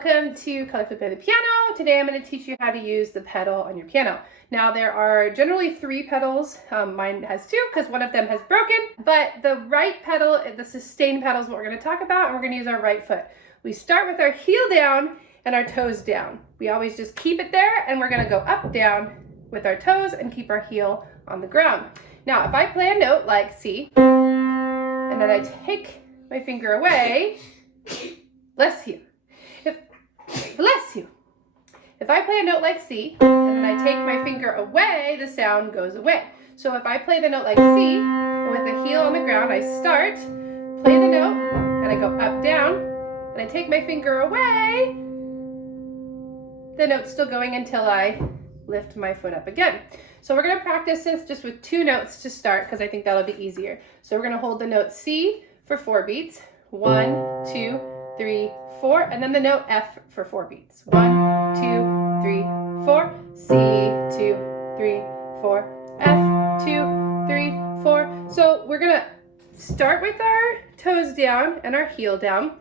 Welcome to Colorfully Play the Piano. Today I'm going to teach you how to use the pedal on your piano. Now there are generally 3 pedals. Mine has 2 because one of them has broken, but the right pedal, the sustain pedal, is what we're going to talk about, and we're going to use our right foot. We start with our heel down and our toes down. We always just keep it there, and we're going to go up, down with our toes and keep our heel on the ground. Now if I play a note like C, and then I take my finger away, bless you. Bless you. If I play a note like C, and then I take my finger away, the sound goes away. So if I play the note like C, and with the heel on the ground, I start, play the note, and I go up, down, and I take my finger away, the note's still going until I lift my foot up again. So we're going to practice this just with 2 notes to start, because I think that'll be easier. So we're going to hold the note C for 4 beats. 1, 2, 3, 4, and then the note F for 4 beats. 1, 2, 3, 4, C, 2, 3, 4, F, 2, 3, 4. So we're gonna start with our toes down and our heel down.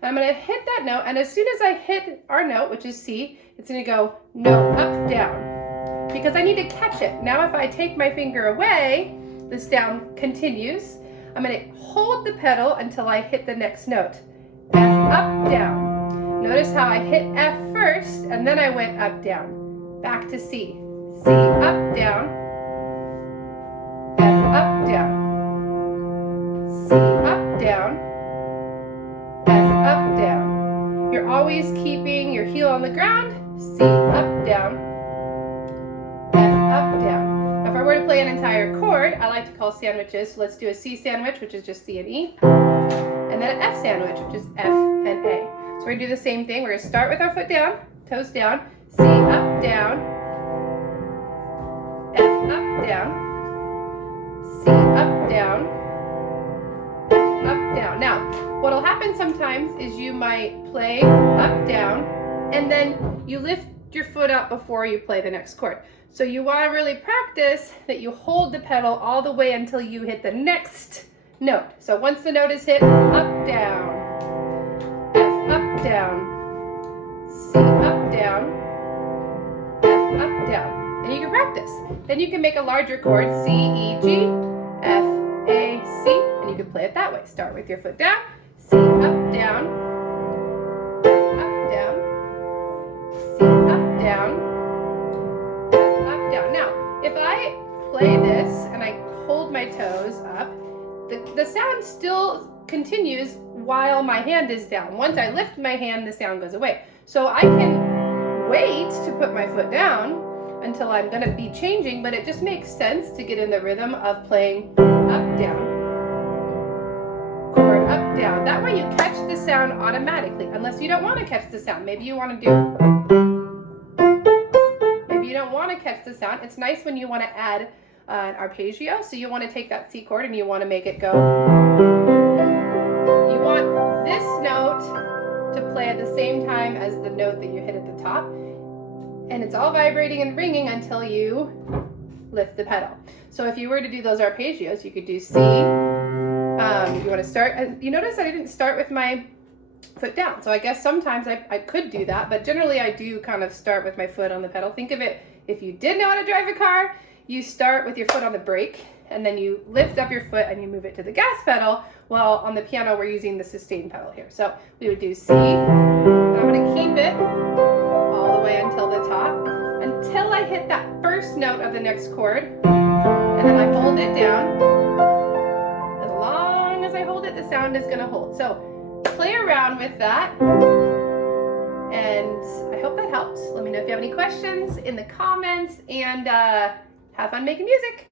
And I'm gonna hit that note, and as soon as I hit our note, which is C, it's gonna go note up, down, because I need to catch it. Now if I take my finger away, this down continues. I'm gonna hold the pedal until I hit the next note. F, up, down. Notice how I hit F first, and then I went up, down. Back to C. C, up, down. F, up, down. C, up, down. F, up, down. You're always keeping your heel on the ground. C, up, down. F, up, down. Now if I were to play an entire chord, I like to call sandwiches. So let's do a C sandwich, which is just C and E. And then an F sandwich, which is F and A. So we're going to do the same thing. We're going to start with our foot down, toes down, C, up, down, F, up, down, C, up, down, F, up, down. Now, what'll happen sometimes is you might play up, down, and then you lift your foot up before you play the next chord. So you want to really practice that you hold the pedal all the way until you hit the next note. So once the note is hit, up, down, F, up, down, C, up, down, F, up, down. And you can practice. Then you can make a larger chord, C, E, G, F, A, C, and you can play it that way. Start with your foot down, C, up, down, F, up, down, C, up, down, F, up, down. Now, if I play this and I hold my toes up, the sound still continues while my hand is down. Once I lift my hand, the sound goes away. So I can wait to put my foot down until I'm going to be changing, but it just makes sense to get in the rhythm of playing up, down, chord, up, down. That way you catch the sound automatically, unless you don't want to catch the sound. Maybe you want to do, maybe you don't want to catch the sound. It's nice when you want to add an arpeggio, so you want to take that C chord and you want to make it go. You want this note to play at the same time as the note that you hit at the top, and it's all vibrating and ringing until you lift the pedal. So if you were to do those arpeggios, you could do C. You want to start, and you notice I didn't start with my foot down, so I guess sometimes I could do that, but generally I do kind of start with my foot on the pedal. Think of it, if you did know how to drive a car, you start with your foot on the brake, and then you lift up your foot and you move it to the gas pedal. Well, on the piano, we're using the sustain pedal here. So we would do C, and I'm going to keep it all the way until the top, until I hit that first note of the next chord, and then I hold it down. As long as I hold it, the sound is going to hold. So play around with that, and I hope that helps. Let me know if you have any questions in the comments, and have fun making music.